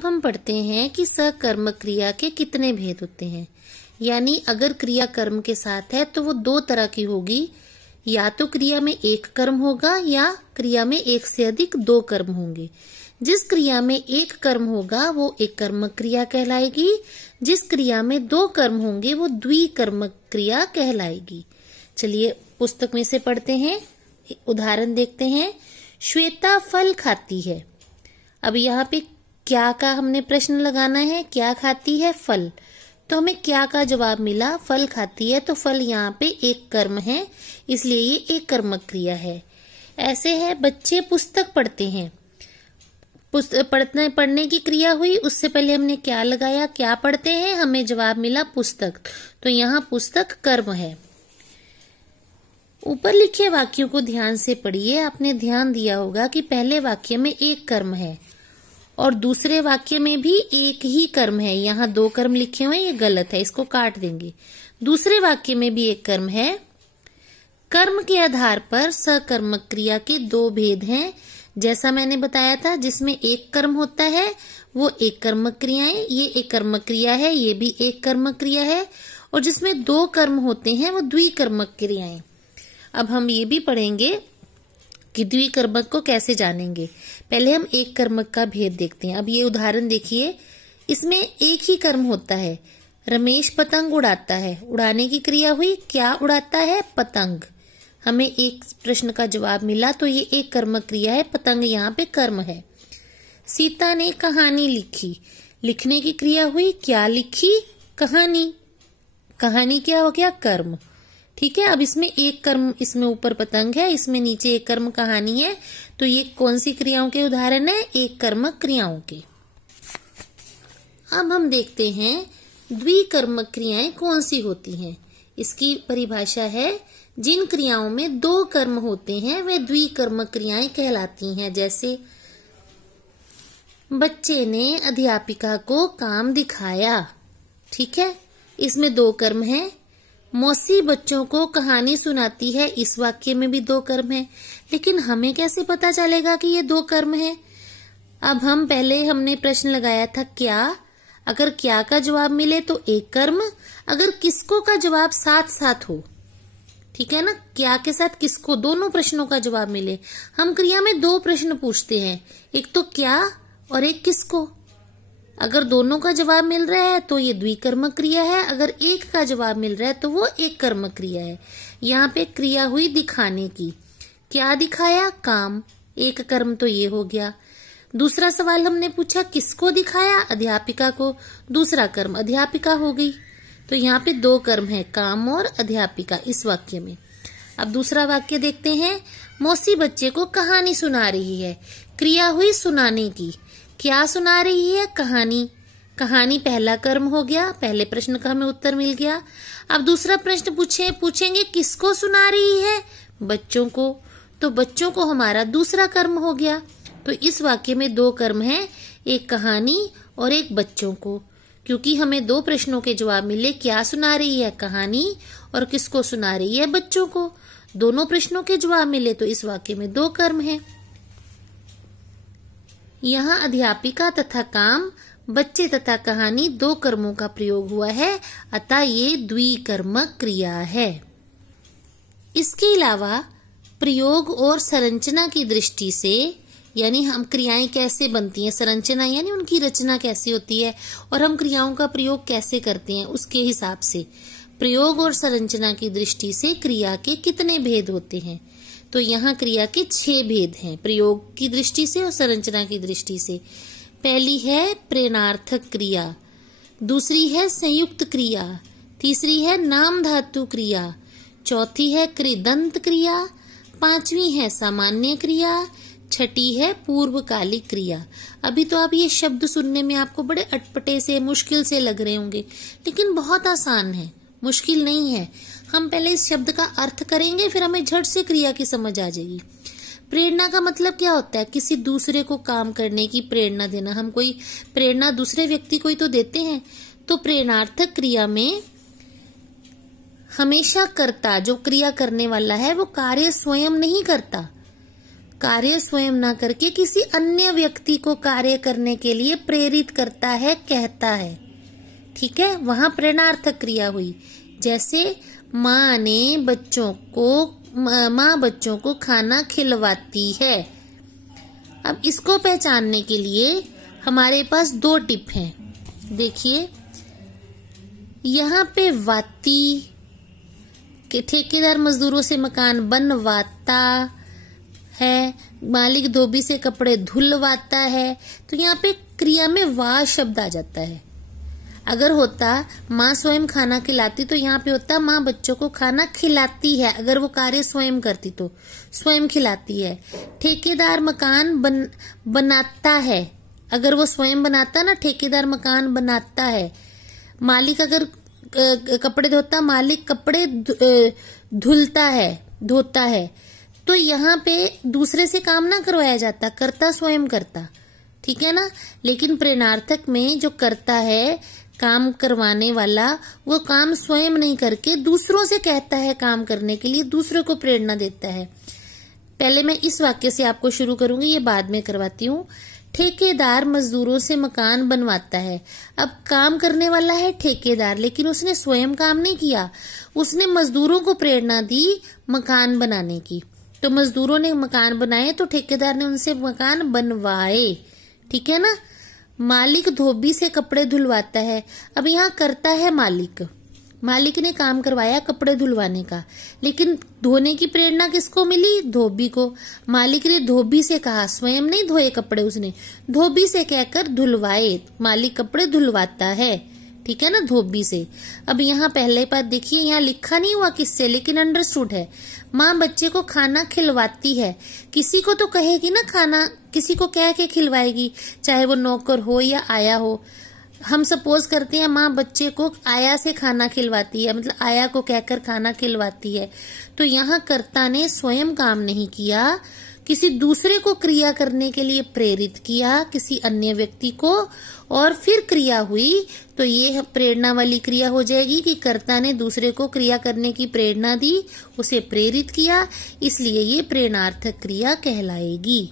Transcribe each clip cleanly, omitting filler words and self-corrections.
अब हम पढ़ते हैं कि सकर्मक क्रिया के कितने भेद होते हैं। यानी अगर क्रिया कर्म के साथ है तो वो दो तरह की होगी, या तो क्रिया में एक कर्म होगा या क्रिया में एक से अधिक दो कर्म होंगे। जिस क्रिया में एक कर्म होगा वो एक कर्मक क्रिया कहलाएगी, जिस क्रिया में दो कर्म होंगे वो द्विकर्मक क्रिया कहलाएगी। चलिए पुस्तक में से पढ़ते हैं, उदाहरण देखते हैं। श्वेता फल खाती है। अब यहाँ पे क्या का हमने प्रश्न लगाना है, क्या खाती है? फल। तो हमें क्या का जवाब मिला, फल खाती है। तो फल यहाँ पे एक कर्म है, इसलिए ये एक कर्मक क्रिया है। ऐसे है बच्चे पुस्तक पढ़ते हैं। पढ़ने की क्रिया हुई, उससे पहले हमने क्या लगाया, क्या पढ़ते हैं, हमें जवाब मिला पुस्तक। तो यहाँ पुस्तक कर्म है। ऊपर लिखे वाक्यों को ध्यान से पढ़िए। आपने ध्यान दिया होगा कि पहले वाक्य में एक कर्म है और दूसरे वाक्य में भी एक ही कर्म है। यहाँ दो कर्म लिखे हुए हैं, ये गलत है, इसको काट देंगे। दूसरे वाक्य में भी एक कर्म है। कर्म के आधार पर सकर्मक क्रिया के दो भेद हैं। जैसा मैंने बताया था, जिसमें एक कर्म होता है वो एक कर्मक क्रियाएं, ये एक कर्मक क्रिया है, ये भी एक कर्मक क्रिया है। और जिसमें दो कर्म होते हैं वो द्विकर्मक क्रियाएं। अब हम ये भी पढ़ेंगे कि द्विकर्मक को कैसे जानेंगे। पहले हम एक कर्मक का भेद देखते हैं। अब ये उदाहरण देखिए, इसमें एक ही कर्म होता है। रमेश पतंग उड़ाता है। उड़ाने की क्रिया हुई, क्या उड़ाता है? पतंग। हमें एक प्रश्न का जवाब मिला, तो ये एक कर्मक क्रिया है, पतंग यहाँ पे कर्म है। सीता ने कहानी लिखी। लिखने की क्रिया हुई, क्या लिखी? कहानी। कहानी क्या हो गया? कर्म। ठीक है। अब इसमें एक कर्म, इसमें ऊपर पतंग है, इसमें नीचे एक कर्म कहानी है। तो ये कौन सी क्रियाओं के उदाहरण है? एक कर्मक क्रियाओं के। अब हम देखते हैं द्विकर्मक क्रियाएं कौन सी होती हैं। इसकी परिभाषा है, जिन क्रियाओं में दो कर्म होते हैं वे द्विकर्मक क्रियाएं कहलाती हैं। जैसे बच्चे ने अध्यापिका को काम दिखाया। ठीक है, इसमें दो कर्म है। मौसी बच्चों को कहानी सुनाती है, इस वाक्य में भी दो कर्म है। लेकिन हमें कैसे पता चलेगा कि ये दो कर्म है? अब हमने प्रश्न लगाया था क्या। अगर क्या का जवाब मिले तो एक कर्म, अगर किसको का जवाब साथ साथ हो, ठीक है ना, क्या के साथ किसको, दोनों प्रश्नों का जवाब मिले। हम क्रिया में दो प्रश्न पूछते हैं, एक तो क्या और एक किसको। अगर दोनों का जवाब मिल रहा है तो ये द्विकर्मक क्रिया है, अगर एक का जवाब मिल रहा है तो वो एक कर्मक क्रिया है। यहाँ पे क्रिया हुई दिखाने की। क्या दिखाया? काम। एक कर्म तो ये हो गया। दूसरा सवाल हमने पूछा किसको दिखाया? अध्यापिका को। दूसरा कर्म अध्यापिका हो गई। तो यहाँ पे दो कर्म है, काम और अध्यापिका इस वाक्य में। अब दूसरा वाक्य देखते हैं। मौसी बच्चे को कहानी सुना रही है। क्रिया हुई सुनाने की। क्या सुना रही है? कहानी। कहानी पहला कर्म हो गया, पहले प्रश्न का हमें उत्तर मिल गया। अब दूसरा प्रश्न पूछेंगे किसको सुना रही है? बच्चों को। तो बच्चों को हमारा दूसरा कर्म हो गया। तो इस वाक्य में दो कर्म हैं, एक कहानी और एक बच्चों को। क्योंकि हमें दो प्रश्नों के जवाब मिले, क्या सुना रही है? कहानी, और किसको सुना रही है? बच्चों को। दोनों प्रश्नों के जवाब मिले तो इस वाक्य में दो कर्म है। यहाँ अध्यापिका तथा काम, बच्चे तथा कहानी दो कर्मों का प्रयोग हुआ है, अतः ये द्विकर्मक क्रिया है। इसके अलावा प्रयोग और संरचना की दृष्टि से, यानी हम क्रियाएं कैसे बनती हैं, संरचना यानी उनकी रचना कैसी होती है और हम क्रियाओं का प्रयोग कैसे करते हैं, उसके हिसाब से प्रयोग और संरचना की दृष्टि से क्रिया के कितने भेद होते हैं। तो यहाँ क्रिया के 6 भेद हैं, प्रयोग की दृष्टि से और संरचना की दृष्टि से। पहली है प्रेरणार्थक क्रिया, दूसरी है संयुक्त क्रिया, तीसरी है नाम धातु क्रिया, चौथी है कृदंत क्रिया, पांचवी है सामान्य क्रिया, छठी है पूर्वकालिक क्रिया। अभी तो आप ये शब्द सुनने में आपको बड़े अटपटे से, मुश्किल से लग रहे होंगे, लेकिन बहुत आसान है, मुश्किल नहीं है। हम पहले इस शब्द का अर्थ करेंगे, फिर हमें झट से क्रिया की समझ आ जाएगी। प्रेरणा का मतलब क्या होता है? किसी दूसरे को काम करने की प्रेरणा देना। हम कोई प्रेरणा दूसरे व्यक्ति को ही तो देते हैं। तो प्रेरणार्थक क्रिया में हमेशा कर्ता, जो क्रिया करने वाला है, वो कार्य स्वयं नहीं करता। कार्य स्वयं ना करके किसी अन्य व्यक्ति को कार्य करने के लिए प्रेरित करता है, कहता है। ठीक है, वहां प्रेरणार्थक क्रिया हुई। जैसे माँ बच्चों को खाना खिलवाती है। अब इसको पहचानने के लिए हमारे पास 2 टिप हैं। देखिए, यहाँ पे वाती के ठेकेदार मजदूरों से मकान बनवाता है, मालिक धोबी से कपड़े धुलवाता है। तो यहाँ पे क्रिया में वा शब्द आ जाता है। अगर होता माँ स्वयं खाना खिलाती तो यहाँ पे होता माँ बच्चों को खाना खिलाती है। अगर वो कार्य स्वयं करती तो स्वयं खिलाती है। ठेकेदार मकान बनाता है। अगर वो स्वयं बनाता ना, ठेकेदार मकान बनाता है। मालिक अगर कपड़े धोता, मालिक कपड़े धोता है। तो यहाँ पे दूसरे से काम ना करवाया जाता, करता स्वयं करता। ठीक है ना। लेकिन प्रेरणार्थक में जो करता है, काम करवाने वाला, वो काम स्वयं नहीं करके दूसरों से कहता है काम करने के लिए, दूसरों को प्रेरणा देता है। पहले मैं इस वाक्य से आपको शुरू करूंगी, ये बाद में करवाती हूँ। ठेकेदार मजदूरों से मकान बनवाता है। अब काम करने वाला है ठेकेदार, लेकिन उसने स्वयं काम नहीं किया, उसने मजदूरों को प्रेरणा दी मकान बनाने की। तो मजदूरों ने मकान बनाए तो ठेकेदार ने उनसे मकान बनवाए। ठीक है ना। मालिक धोबी से कपड़े धुलवाता है। अब यहाँ करता है मालिक ने काम करवाया कपड़े धुलवाने का, लेकिन धोने की प्रेरणा किसको मिली? धोबी को। मालिक ने धोबी से कहा, स्वयं नहीं धोए कपड़े, उसने धोबी से कहकर धुलवाए। मालिक कपड़े धुलवाता है। ठीक है ना, धोबी से। अब यहाँ पहले बात देखिए, यहाँ लिखा नहीं हुआ किससे, लेकिन अंडरस्टूड है। माँ बच्चे को खाना खिलवाती है। किसी को तो कहेगी ना खाना, किसी को कह के खिलवाएगी, चाहे वो नौकर हो या आया हो। हम सपोज करते हैं माँ बच्चे को आया से खाना खिलवाती है, मतलब आया को कहकर खाना खिलवाती है। तो यहाँ कर्ता ने स्वयं काम नहीं किया, किसी दूसरे को क्रिया करने के लिए प्रेरित किया, किसी अन्य व्यक्ति को, और फिर क्रिया हुई। तो ये प्रेरणा वाली क्रिया हो जाएगी कि कर्ता ने दूसरे को क्रिया करने की प्रेरणा दी, उसे प्रेरित किया, इसलिए ये प्रेरणार्थक क्रिया कहलाएगी।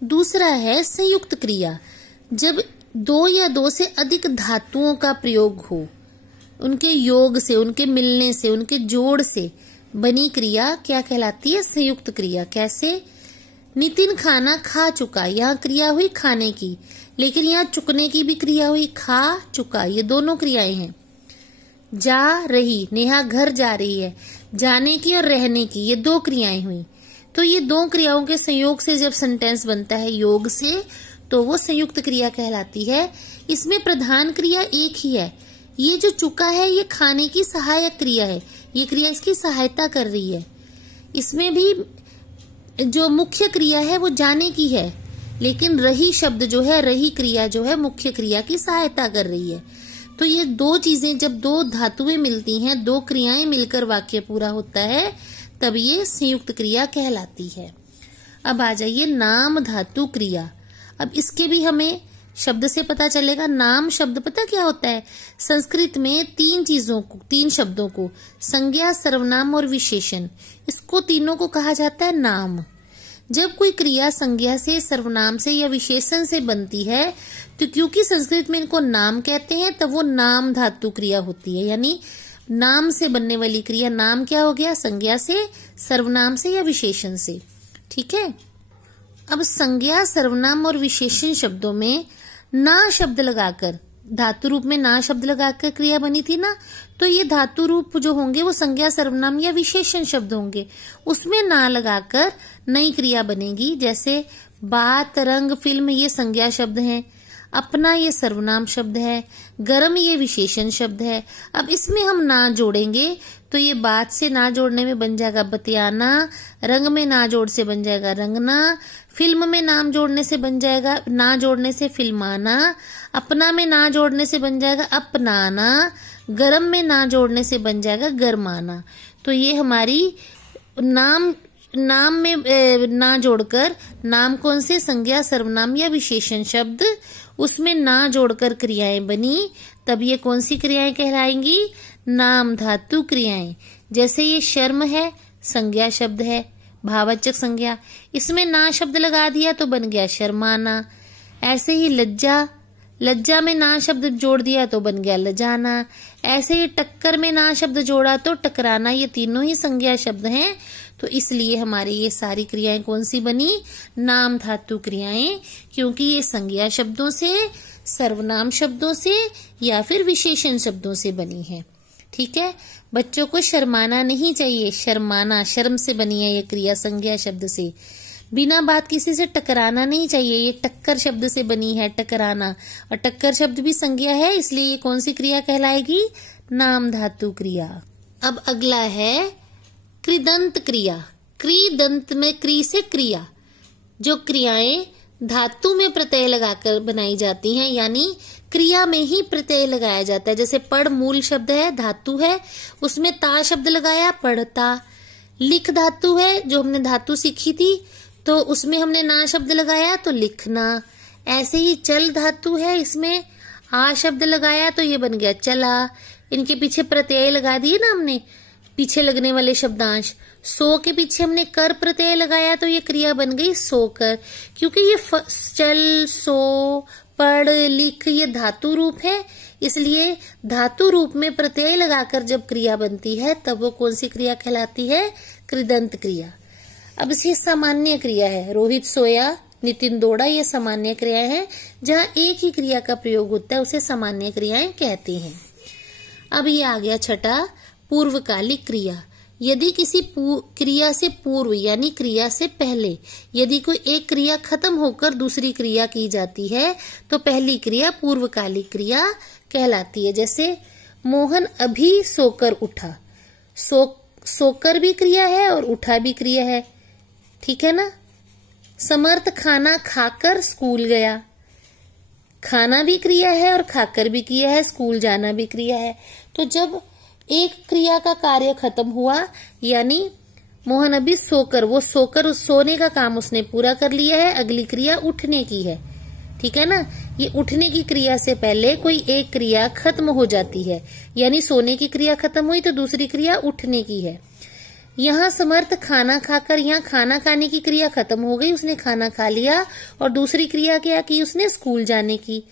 दूसरा है संयुक्त क्रिया। जब 2 या 2 से अधिक धातुओं का प्रयोग हो, उनके योग से, उनके मिलने से, उनके जोड़ से बनी क्रिया क्या कहलाती है? संयुक्त क्रिया। कैसे? नितिन खाना खा चुका, यहाँ क्रिया हुई खाने की, लेकिन यहाँ चुकने की भी क्रिया हुई, खा चुका, ये दोनों क्रियाएं हैं। जा रही, नेहा घर जा रही है, जाने की और रहने की, ये 2 क्रियाएं हुई। तो ये 2 क्रियाओं के संयोग से जब सेंटेंस बनता है योग से, तो वो संयुक्त क्रिया कहलाती है। इसमें प्रधान क्रिया एक ही है। ये जो चुका है ये खाने की सहायक क्रिया है, ये क्रिया इसकी सहायता कर रही है। इसमें भी जो मुख्य क्रिया है वो जाने की है, लेकिन रही शब्द जो है, रही क्रिया जो है, मुख्य क्रिया की सहायता कर रही है। तो ये 2 चीजें, जब 2 धातुएं मिलती हैं, 2 क्रियाएं मिलकर वाक्य पूरा होता है, तब ये संयुक्त क्रिया कहलाती है। अब आ जाइए नाम धातु क्रिया। अब इसके भी हमें शब्द से पता चलेगा। नाम शब्द पता क्या होता है? संस्कृत में 3 शब्दों को, संज्ञा, सर्वनाम और विशेषण, इसको तीनों को कहा जाता है नाम। जब कोई क्रिया संज्ञा से, सर्वनाम से या विशेषण से बनती है, तो क्योंकि संस्कृत में इनको नाम कहते हैं, तब वो नाम धातु क्रिया होती है। यानी नाम से बनने वाली क्रिया नाम क्या हो गया? संज्ञा से, सर्वनाम से या विशेषण से। ठीक है। अब संज्ञा, सर्वनाम और विशेषण शब्दों में ना शब्द लगाकर, धातु रूप में ना शब्द लगाकर क्रिया बनी थी ना, तो ये धातु रूप जो होंगे वो संज्ञा, सर्वनाम या विशेषण शब्द होंगे, उसमें ना लगाकर नई क्रिया बनेगी। जैसे बात, रंग, फिल्म, ये संज्ञा शब्द हैं। अपना ये सर्वनाम शब्द है। गरम ये विशेषण शब्द है। अब इसमें हम ना जोड़ेंगे तो ये बात से ना जोड़ने में बन जाएगा बतियाना, रंग में ना जोड़ से बन जाएगा रंगना, फिल्म में नाम जोड़ने से बन जाएगा, ना जोड़ने से फिल्माना, अपना में ना जोड़ने से बन जाएगा अपनाना, गरम में ना जोड़ने से बन जाएगा गरमाना। तो ये हमारी नाम में ना जोड़कर, नाम कौन से? संज्ञा, सर्वनाम या विशेषण शब्द, उसमें ना जोड़कर क्रियाएं बनी, तब ये कौन सी क्रियाएं कहलाएंगी? नाम धातु क्रियाएं। जैसे ये शर्म है, संज्ञा शब्द है। भाववाचक संज्ञा, इसमें ना शब्द लगा दिया तो बन गया शर्माना। ऐसे ही लज्जा, लज्जा में ना शब्द जोड़ दिया तो बन गया लजाना। ऐसे ही टक्कर में ना शब्द जोड़ा तो टकराना। ये तीनों ही संज्ञा शब्द हैं, तो इसलिए हमारी ये सारी क्रियाएं कौन सी बनी? नाम धातु क्रियाएं, क्योंकि ये संज्ञा शब्दों से, सर्वनाम शब्दों से या फिर विशेषण शब्दों से बनी है। ठीक है, बच्चों को शर्माना नहीं चाहिए। शर्माना शर्म से बनी है ये क्रिया, संज्ञा शब्द से। बिना बात किसी से टकराना नहीं चाहिए, ये टक्कर शब्द से बनी है, टकराना। और टक्कर शब्द भी संज्ञा है, इसलिए ये कौन सी क्रिया कहलाएगी? नाम धातु क्रिया। अब अगला है कृदंत क्रिया। कृदंत में क्री से क्रिया, जो क्रियाएं धातु में प्रत्यय लगाकर बनाई जाती हैं, यानी क्रिया में ही प्रत्यय लगाया जाता है। जैसे पढ़ मूल शब्द है, धातु है, उसमें ता शब्द लगाया, पढ़ता। लिख धातु है, जो हमने धातु सीखी थी, तो उसमें हमने ना शब्द लगाया तो लिखना। ऐसे ही चल धातु है, इसमें आ शब्द लगाया तो ये बन गया चला। इनके पीछे प्रत्यय लगा दिए ना हमने, पीछे लगने वाले शब्दांश। सो के पीछे हमने कर प्रत्यय लगाया तो ये क्रिया बन गई सोकर। क्योंकि ये चल, सो, पढ़, लिख ये धातु रूप है, इसलिए धातु रूप में प्रत्यय लगाकर जब क्रिया बनती है तब वो कौन सी क्रिया कहलाती है? कृदंत क्रिया। अब ये सामान्य क्रिया है। रोहित सोया, नितिन दौड़ा, ये सामान्य क्रिया है। जहाँ एक ही क्रिया का प्रयोग होता है उसे सामान्य क्रियाएं कहते हैं। अब ये आ गया छठा, पूर्वकालिक क्रिया। यदि किसी क्रिया से पूर्व यानी क्रिया से पहले यदि कोई एक क्रिया खत्म होकर दूसरी क्रिया की जाती है तो पहली क्रिया पूर्वकालिक क्रिया कहलाती है। जैसे मोहन अभी सोकर उठा। सोकर भी क्रिया है और उठा भी क्रिया है, ठीक है ना। समर्थ खाना खाकर स्कूल गया। खाना भी क्रिया है और खाकर भी क्रिया है, स्कूल जाना भी क्रिया है। तो जब एक क्रिया का कार्य खत्म हुआ, यानी मोहन अभी सोकर, वो सोकर उस सोने का काम उसने पूरा कर लिया है, अगली क्रिया उठने की है, ठीक है ना। ये उठने की क्रिया से पहले कोई एक क्रिया खत्म हो जाती है, यानी सोने की क्रिया खत्म हुई तो दूसरी क्रिया उठने की है। यहाँ समर्थ खाना खाकर, यहाँ खाना खाने की क्रिया खत्म हो गई, उसने खाना खा लिया, और दूसरी क्रिया क्या की उसने? स्कूल जाने की।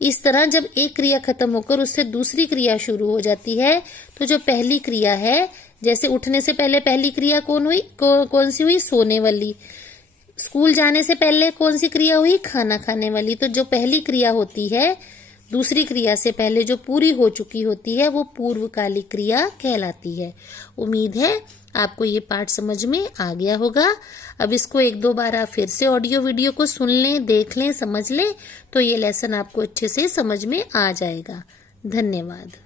इस तरह जब एक क्रिया खत्म होकर उससे दूसरी क्रिया शुरू हो जाती है तो जो पहली क्रिया है, जैसे उठने से पहले पहली क्रिया कौन सी हुई? सोने वाली। स्कूल जाने से पहले कौन सी क्रिया हुई? खाना खाने वाली। तो जो पहली क्रिया होती है दूसरी क्रिया से पहले जो पूरी हो चुकी होती है वो पूर्वकालिक क्रिया कहलाती है। उम्मीद है आपको ये पाठ समझ में आ गया होगा। अब इसको एक दो बार आप फिर से ऑडियो वीडियो को सुन लें, देख लें, समझ लें, तो ये लेसन आपको अच्छे से समझ में आ जाएगा। धन्यवाद।